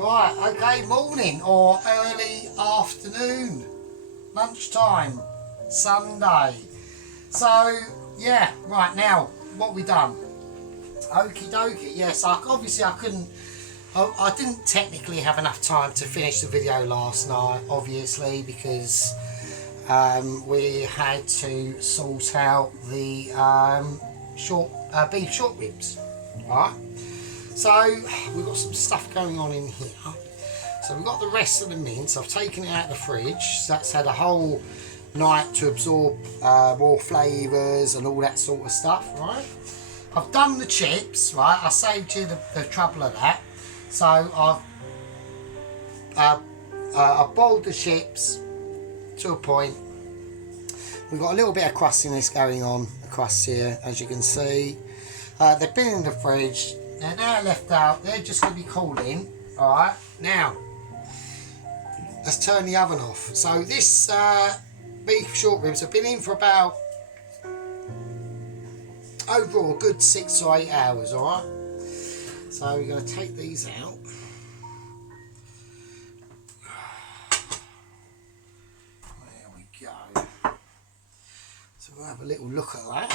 Right, okay, morning or early afternoon, lunchtime, Sunday. So, yeah, right now, what we done? Okie dokie, yes, obviously I couldn't, I didn't technically have enough time to finish the video last night, obviously, because we had to sort out the beef short ribs, right? So we've got some stuff going on in here. So we've got the rest of the mince. I've taken it out of the fridge. So that's had a whole night to absorb more flavours and all that sort of stuff, right? I've done the chips, right? I saved you the trouble of that. So I've boiled the chips to a point. We've got a little bit of crustiness going on across here, as you can see. They've been in the fridge. They're now left out. They're just going to be cooling. Alright, now let's turn the oven off. So this beef short ribs have been in for about overall a good 6 to 8 hours. Alright, so we're going to take these out. There we go. So we'll have a little look at that.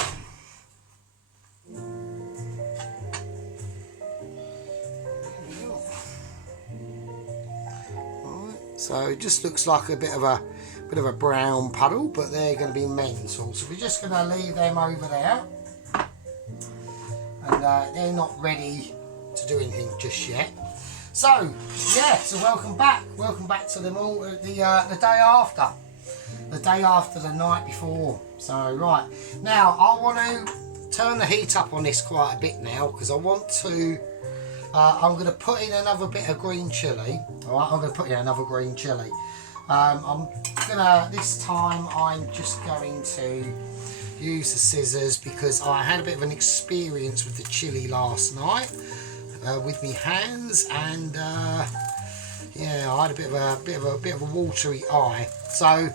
So it just looks like a bit of a brown puddle, but they're going to be mental. So we're just going to leave them over there, and they're not ready to do anything just yet. So yeah, so welcome back to them all the day after the night before. So right now I want to turn the heat up on this quite a bit now, because I want to. I'm going to put in another bit of green chilli. Alright, I'm going to put in another green chilli. This time I'm just going to use the scissors, because I had a bit of an experience with the chilli last night with my hands, and yeah, I had a bit of a watery eye. So,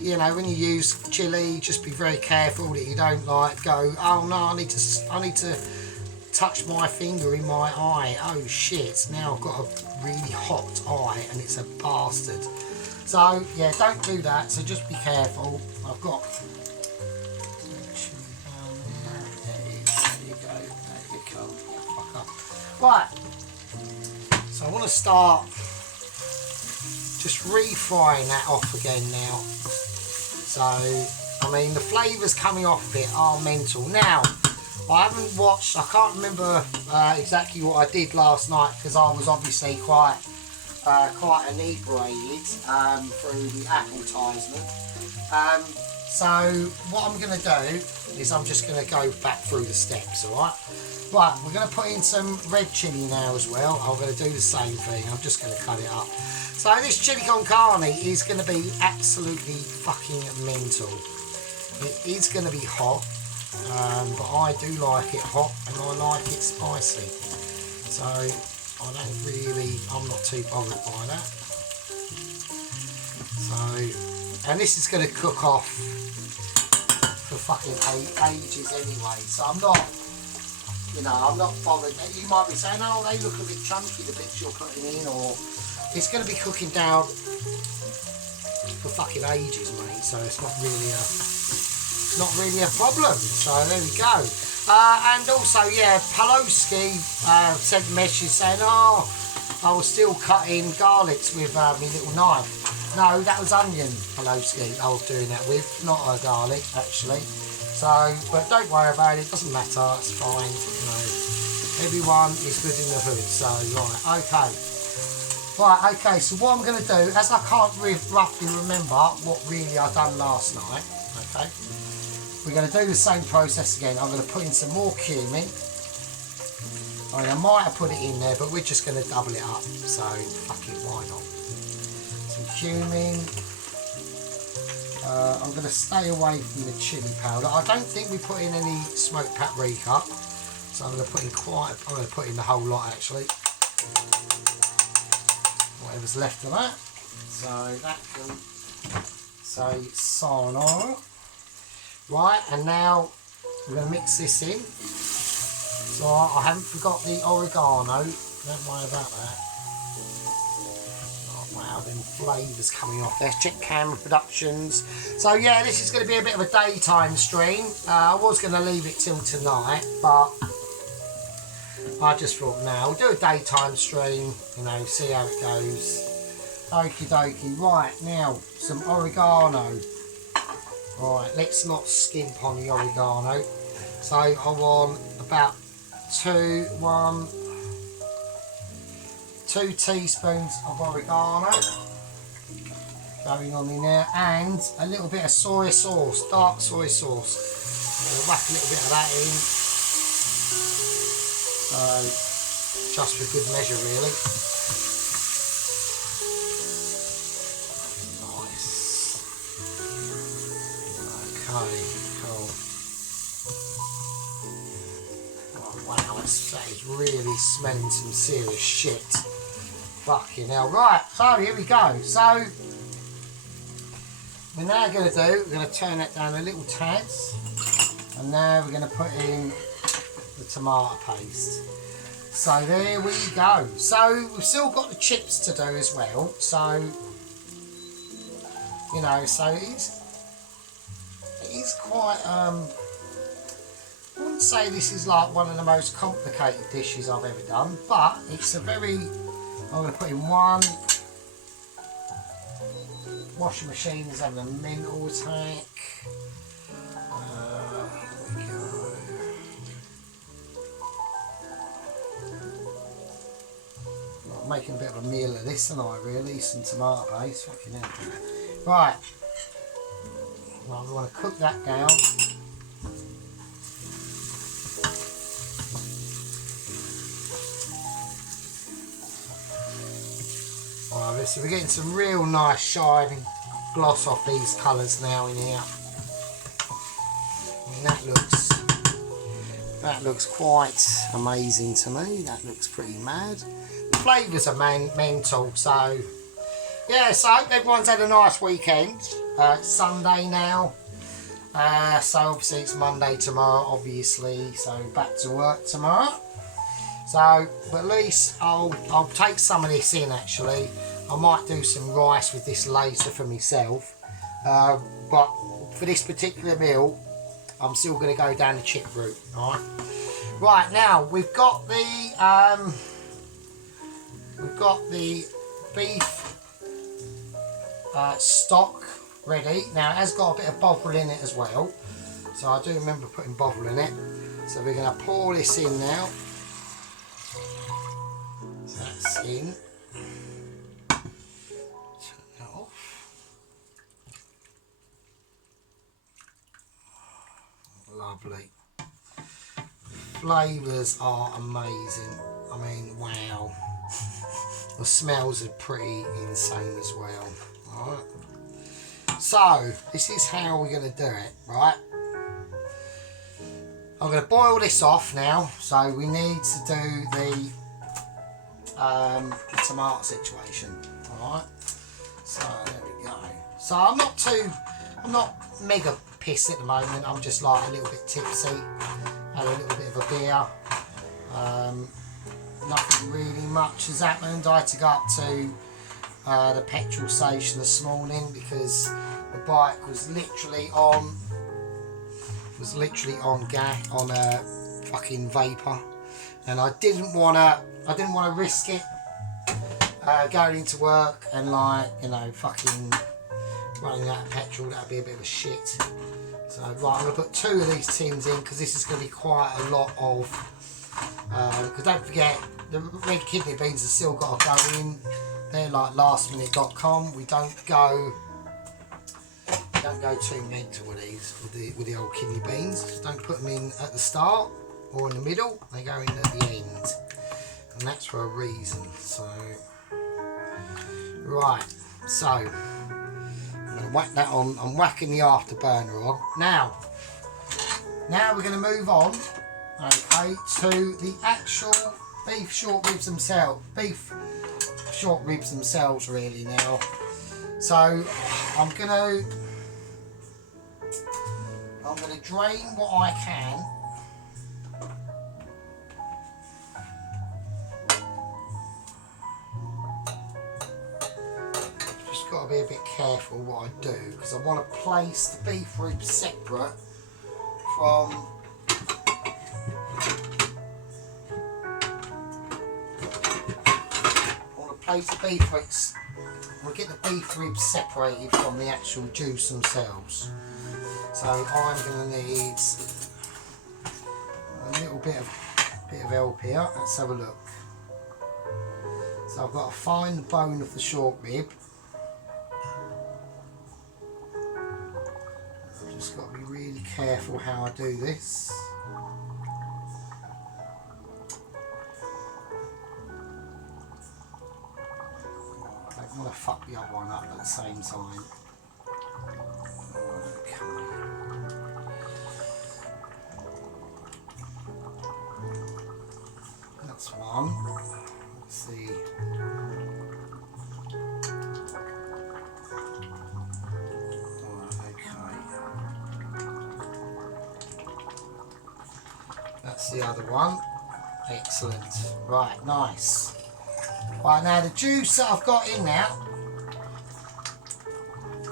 you know, when you use chilli, just be very careful that you don't go, oh no, I need to touch my finger in my eye. Oh shit, now I've got a really hot eye and it's a bastard. So yeah, don't do that, so just be careful. I've got there you go. Fuck up. Right, so I want to start just refrying that off again now. So I mean, the flavours coming off of it are mental. Now I haven't watched, I can't remember exactly what I did last night, because I was obviously quite inebriated through the advertisement. So what I'm going to do is I'm just going to go back through the steps, alright? Right, we're going to put in some red chilli now as well. I'm going to do the same thing, I'm just going to cut it up. So this chili con carne is going to be absolutely fucking mental. It is going to be hot. But I do like it hot and I like it spicy, so I'm not too bothered by that. So, and this is going to cook off for fucking ages anyway, so I'm not bothered. You might be saying, oh, they look a bit chunky, the bits you're putting in, or it's going to be cooking down for fucking ages, mate, so it's not really a problem. So there we go. And also, yeah, Paloski sent a message saying, oh, I was still cutting garlics with my little knife. No, that was onion, Paloski, I was doing that with, not a garlic actually. So, but don't worry about it, doesn't matter, it's fine, you know, everyone is good in the hood. So right, okay, so what I'm going to do, as I can't roughly remember what really I done last night, okay, we're going to do the same process again. I'm going to put in some more cumin. I mean, I might have put it in there, but we're just going to double it up. So, fuck it, why not? Some cumin. I'm going to stay away from the chili powder. I don't think we put in any smoked paprika. So I'm going to put in I'm going to put in the whole lot actually. Whatever's left of that. So that can say sayonara. Right, and now we're going to mix this in. So I haven't forgot the oregano, don't worry about that. them flavours coming off there. Check Camera Productions. So yeah, this is going to be a bit of a daytime stream. I was going to leave it till tonight, but I just thought, now we'll do a daytime stream, you know, see how it goes. Okie dokie. Right, now some oregano. Right, let's not skimp on the oregano. So I want about 2 teaspoons of oregano going on in there, and a little bit of soy sauce, dark soy sauce. We'll whack a little bit of that in. So just for good measure, really. Nice. Okay, cool. Oh, wow, that is really smelling some serious shit. Fucking hell. Right, so here we go. So we're now going to we're going to turn that down a little tad, and now we're going to put in the tomato paste. So there we go. So we've still got the chips to do as well. So, you know, so it is quite, I wouldn't say this is like one of the most complicated dishes I've ever done, but it's a very, I'm going to put in one. Washing machine is having a mental attack. There we go. I'm making a bit of a meal of this tonight, really. Some tomato paste. Fucking hell. Right. Well, we want to cook that down. Right, so we're getting some real nice shining gloss off these colours now in here. And that looks quite amazing to me. That looks pretty mad. The flavours are mental. So yeah, so I hope everyone's had a nice weekend. It's Sunday now. So obviously it's Monday tomorrow, obviously. So back to work tomorrow. So, but at least I'll take some of this in actually. I might do some rice with this later for myself. But for this particular meal, I'm still going to go down the chip route. Alright. Right, now we've got the beef stock ready. Now it has got a bit of bovril in it as well. So I do remember putting bovril in it. So we're going to pour this in now. So that's in. Turn that off. Lovely. Flavours are amazing. I mean, wow. The smells are pretty insane as well. Alright. So, this is how we're going to do it, right? I'm going to boil this off now. So we need to do the tomato situation. Alright. So there we go. So I'm not mega pissed at the moment. I'm just like a little bit tipsy. Had a little bit of a beer. Nothing really much has happened. I had to go up to the petrol station this morning because the bike was literally on gas, on a fucking vapor, and I didn't want to risk it going into work and, like, you know, fucking running out of petrol. That'd be a bit of a shit. So right, I'm going to put 2 of these tins in because this is going to be quite a lot of, because don't forget the red kidney beans have still got to go in. They're like lastminute.com. We don't go too mental with these, with the old kidney beans. Just don't put them in at the start or in the middle. They go in at the end, and that's for a reason. So right, so I'm going to whack that on. I'm whacking the afterburner on now. Now we're going to move on, okay, to the actual beef short ribs themselves. Short ribs themselves, really. Now, so I'm gonna drain what I can. careful what I do because I want to place the beef ribs separate from place the beef ribs. We'll get the beef ribs separated from the actual juice themselves. So I'm going to need a little bit of help here. Let's have a look. So I've got to find the bone of the short rib. I've just got to be really careful how I do this. I don't want to fuck the other one up at the same time. Okay. That's one. Let's see. That's the other one. Excellent. Right, nice. Right, now the juice that I've got in now.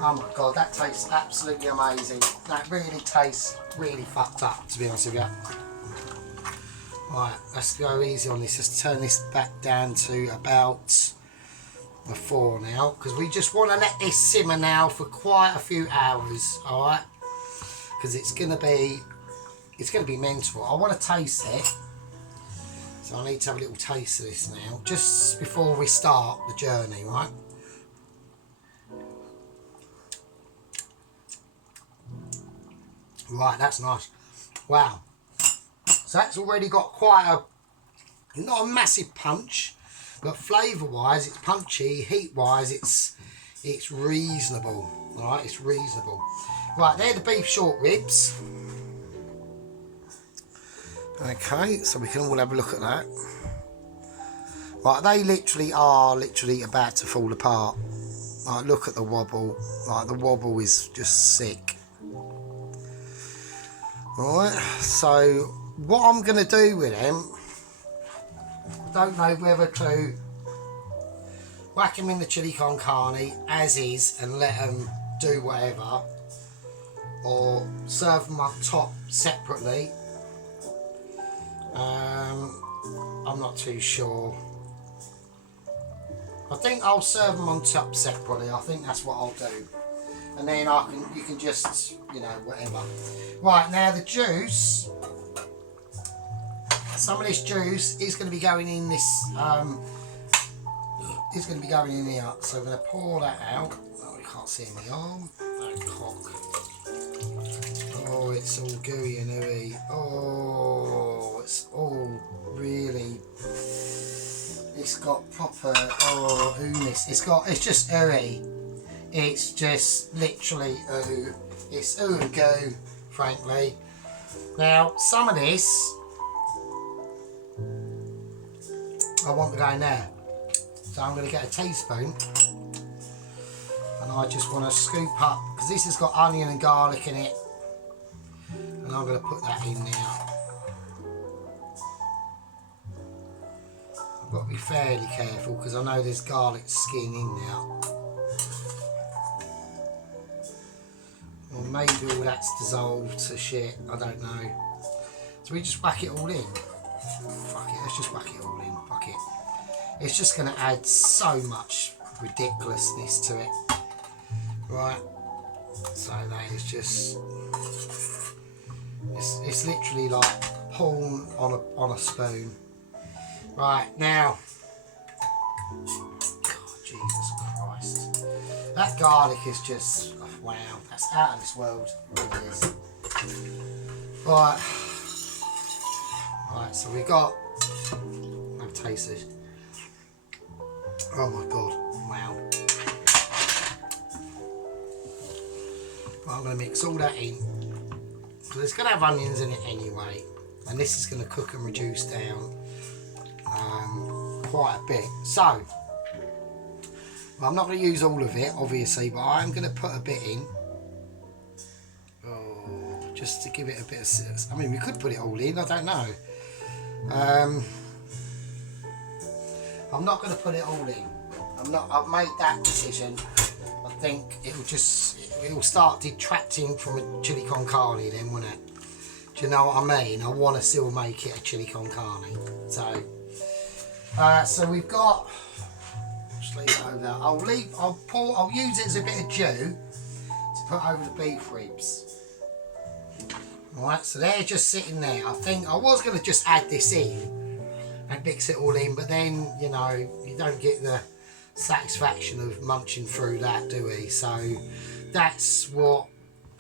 Oh my god, that tastes absolutely amazing. That really tastes really fucked up, to be honest with you. Right, let's go easy on this. Let's turn this back down to about a 4 now, because we just want to let this simmer now for quite a few hours, alright? Because it's gonna be mental. I want to taste it, so I need to have a little taste of this now, just before we start the journey, right? Right, that's nice. Wow. So that's already got quite a, not a massive punch, but flavour wise it's punchy, heat wise it's reasonable. Alright, it's reasonable. Right, they're the beef short ribs. Okay, so we can all have a look at that. Right, they literally are about to fall apart. Like, look at the wobble. Like, the wobble is just sick. Alright, so what I'm going to do with them, I don't know whether to whack them in the chili con carne as is and let them do whatever, or serve them up top separately. I'm not too sure. I think I'll serve them on top separately. I think that's what I'll do. And then you can just, you know, whatever. Right, now the juice, some of this juice is going to be going in this, is going to be going in here. So we're going to pour that out. Oh, you can't see my arm. Oh, cock. Oh, it's all gooey and ooey. Oh, it's all really, it's got proper, oh, ooiness. It's just ooey. It's just literally ooh. It's ooh and goo, frankly. Now, some of this, I want to go in there. So I'm going to get a teaspoon. And I just want to scoop up, because this has got onion and garlic in it. And I'm going to put that in now. I've got to be fairly careful, because I know there's garlic skin in now. Or maybe all that's dissolved to shit, I don't know. So we just whack it all in. Fuck it, let's just whack it all in, fuck it. It's just going to add so much ridiculousness to it. Right, so that is just, it's literally like porn on a spoon. Right, now, God, Jesus Christ. That garlic is just, oh, wow, that's out of this world. It really is. Right. Right, so we got, I've tasted. Oh my God, wow. Right, I'm going to mix all that in. Because it's going to have onions in it anyway. And this is going to cook and reduce down quite a bit. So, well, I'm not going to use all of it, obviously, but I'm going to put a bit in. Oh, just to give it a bit of, I mean, we could put it all in, I don't know. I'm not going to put it all in. I've made that decision. I think it'll start detracting from a chili con carne then, won't it? Do you know what I mean? I want to still make it a chili con carne. So we've got, just leave it over there. I'll use it as a bit of dew to put over the beef ribs. Alright, so they're just sitting there. I think I was going to just add this in and mix it all in, but then, you know, you don't get the satisfaction of munching through that, do we? So that's what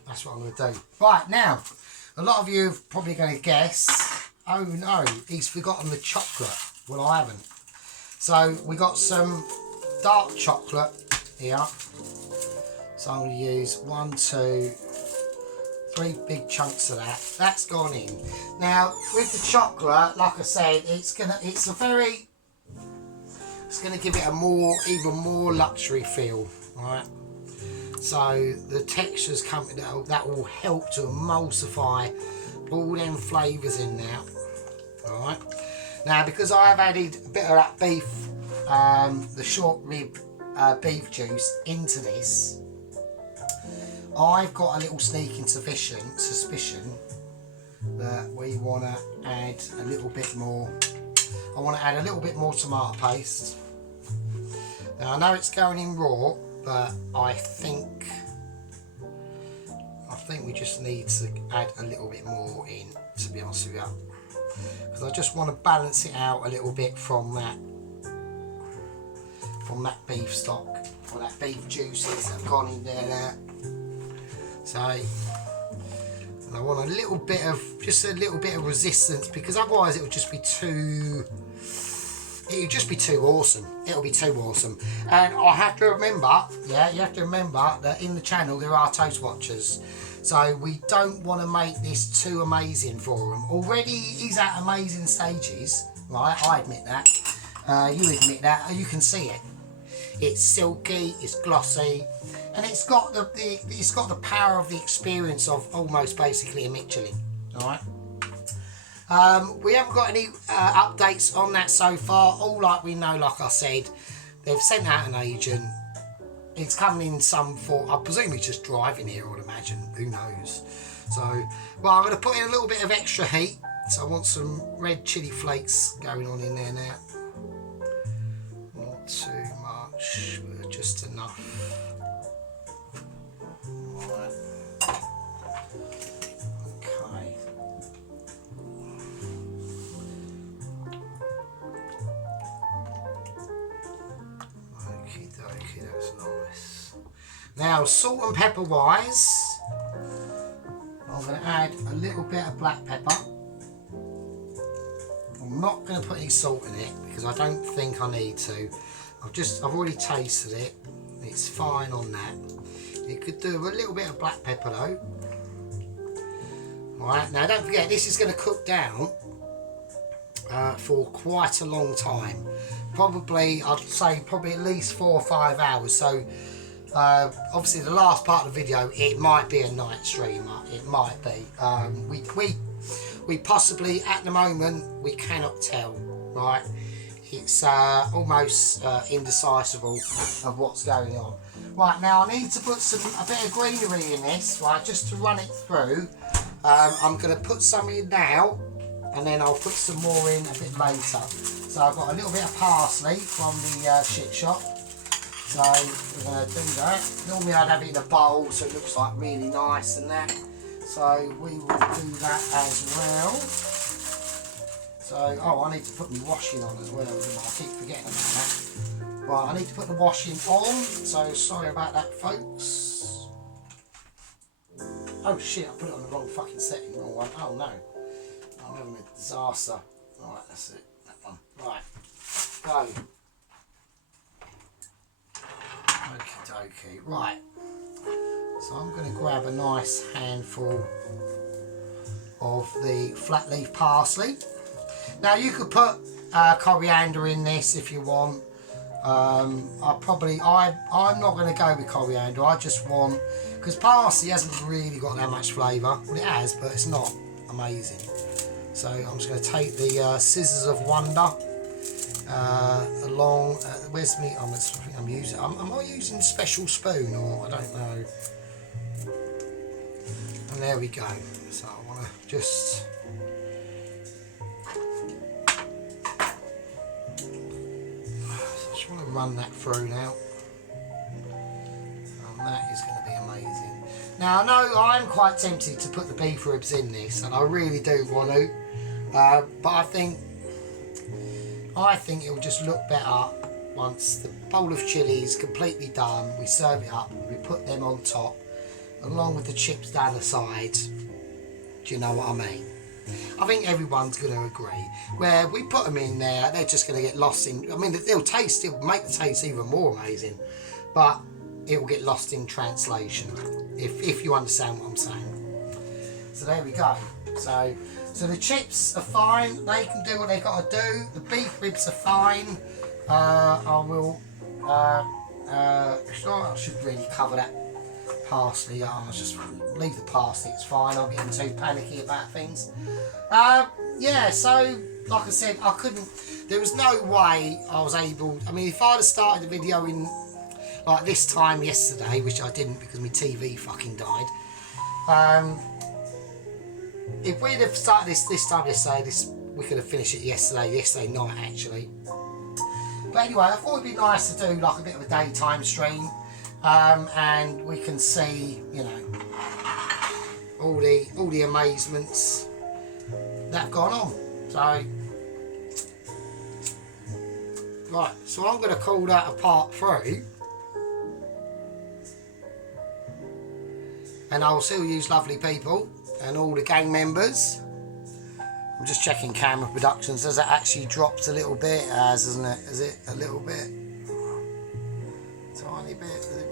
I'm going to do. Right, now, a lot of you are probably going to guess, oh no, he's forgotten the chocolate. Well, I haven't. So we got some dark chocolate here. So I'm going to use 1, 2, 3 big chunks of that. That's gone in. Now with the chocolate, like I said, it's gonna give it a even more luxury feel. Right. So the textures coming, that will help to emulsify all them flavours in there. All right. Now because I have added a bit of that beef, the short rib beef juice into this, I've got a little sneaking suspicion that we want to add a little bit more. I want to add a little bit more tomato paste. Now I know it's going in raw, but I think we just need to add a little bit more in, to be honest with you, because I just want to balance it out a little bit from that beef stock, or that beef juices that have gone in there. So I want a little bit of resistance, because otherwise it would just be too awesome. It'll be too awesome. And I have to remember, yeah, you have to remember that in the channel there are toast watchers, so we don't want to make this too amazing for them. Already he's at amazing stages, right? I admit that. You admit that. You can see it. It's silky, it's glossy, and it's got the power of the experience of almost basically a Michelin. All right. We haven't got any updates on that so far. All like we know, like I said, they've sent out an agent. It's coming in some form. I presume he's just driving here, I would imagine. Who knows? So, well, I'm going to put in a little bit of extra heat. So I want some red chili flakes going on in there now. Not too much, but just enough. Right. Okay. Okie dokie, that's nice. Now, salt and pepper wise, I'm going to add a little bit of black pepper. I'm not going to put any salt in it because I don't think I need to. I've already tasted it. It's fine on that. You could do a little bit of black pepper though. Alright, now don't forget this is going to cook down for quite a long time. Probably, I'd say probably at least 4 or 5 hours. So obviously the last part of the video, it might be a night streamer. It might be. We possibly, at the moment, we cannot tell, right? It's almost indecisible of what's going on. Right, now I need to put a bit of greenery in this, right, just to run it through. I'm going to put some in now, and then I'll put some more in a bit later. So I've got a little bit of parsley from the shit shop. So we're going to do that. Normally I'd have it in a bowl so it looks like really nice and that. So we will do that as well. So, oh, I need to put my washing on as well. I keep forgetting about that. Right, I need to put the washing on. So sorry about that, folks. Oh shit, I put it on the wrong fucking setting. Wrong one. Oh no. I'm having a disaster. Right, that's it. That one. Right. Go. Okie dokie. Right. So I'm going to grab a nice handful of the flat leaf parsley. Now you could put coriander in this if you want. I'm not going to go with coriander. I just want, because parsley hasn't really got that much flavour. Well, it has, but it's not amazing. So I'm just going to take the scissors of wonder along. Where's me? I think I'm using. Am I using a special spoon or I don't know? And there we go. So I want to just. I just want to run that through now. And that is going to be amazing. Now I know I'm quite tempted to put the beef ribs in this, and I really do want to. But I think it will just look better once the bowl of chilli is completely done. We serve it up, we put them on top, along with the chips down the side. Do you know what I mean? I think everyone's going to agree. Where we put them in there, they're just going to get lost in. I mean, it'll make the taste even more amazing, but it will get lost in translation. If you understand what I'm saying. So there we go. So the chips are fine, they can do what they've got to do. The beef ribs are fine. I should really cover that parsley. I'll just leave the parsley, it's fine. I'm getting too panicky about things. Yeah, so like I said, there was no way I was able, I mean, if I'd have started the video in like this time yesterday, which I didn't because my TV fucking died. If we'd have started this time yesterday, we could have finished it yesterday night actually. But anyway, I thought it'd be nice to do like a bit of a daytime stream, and we can see, you know, all the amazements that have gone on. So, right, so I'm going to call that a part 3. And I'll still use lovely people and all the gang members. I'm just checking camera productions. Does it actually dropped a little bit? It has, isn't it? Is it a little bit? Tiny bit. Is it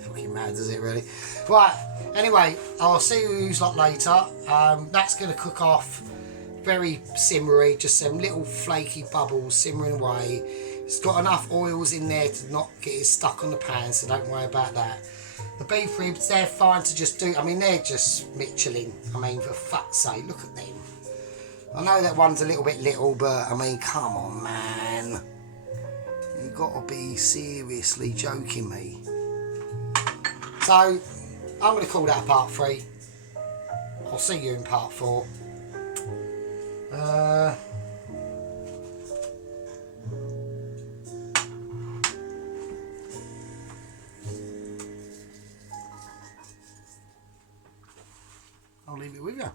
fucking mad, is it really? Right, anyway, I'll see you lot later. That's going to cook off very simmery, just some little flaky bubbles simmering away. It's got enough oils in there to not get it stuck on the pan, so don't worry about that. The beef ribs, they're fine to just do. I mean, they're just Michelin. I mean, for fuck's sake, look at them. I know that one's a little bit little, but I mean, come on, man. You've got to be seriously joking me. So, I'm going to call that a part 3. I'll see you in part 4. I'll leave it with you.